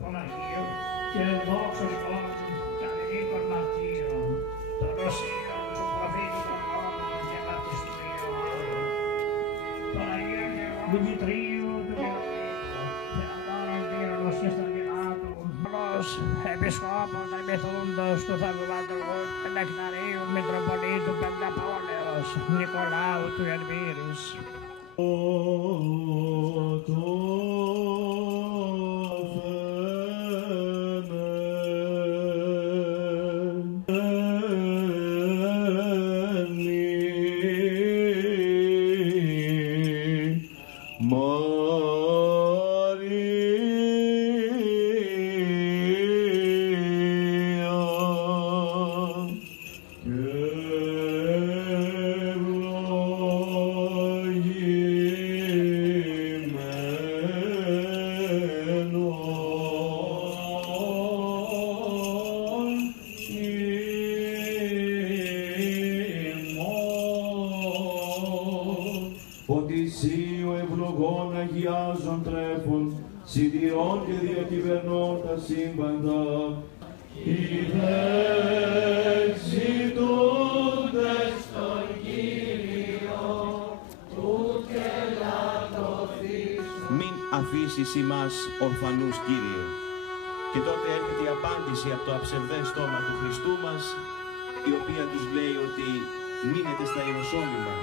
των Αγίων και δόξα λοιπόν καλλινίκων μαρτύρων, των Ρωσίων, του προφήτου των Ρώμων και βαπτιστού Ιωάννου, των Αγίων Γεγόνων Δημητρίου, του Γεωργίου, Θεοδόρων Κύριος και Στρατινάτου, Επισκόπων Τριμηθούντος του Θαυμάτουργου και Νεκταρίου Μητροπολίτου Πενταπόλεως, Νικολάου του Ελμύρης. Ότι εσύ ο ευλογών αγιάζων τρέφων, συντηρών και διακυβερνών τα σύμπαντα, ζητούντες τον Κύριο, ούτε λατωθήσουν. Μην αφήσεις ημάς ορφανούς, Κύριε. Και τότε έρχεται η απάντηση από το αψευδές στόμα του Χριστού μας, η οποία τους λέει ότι μείνετε στα Ιεροσόλυμα